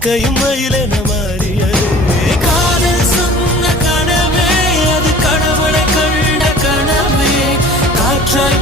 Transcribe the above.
கையும் மயிலென மாறியதே காதல் சொன்ன கனவே அது கடவுளை கண்ட கனவே காற்றாய்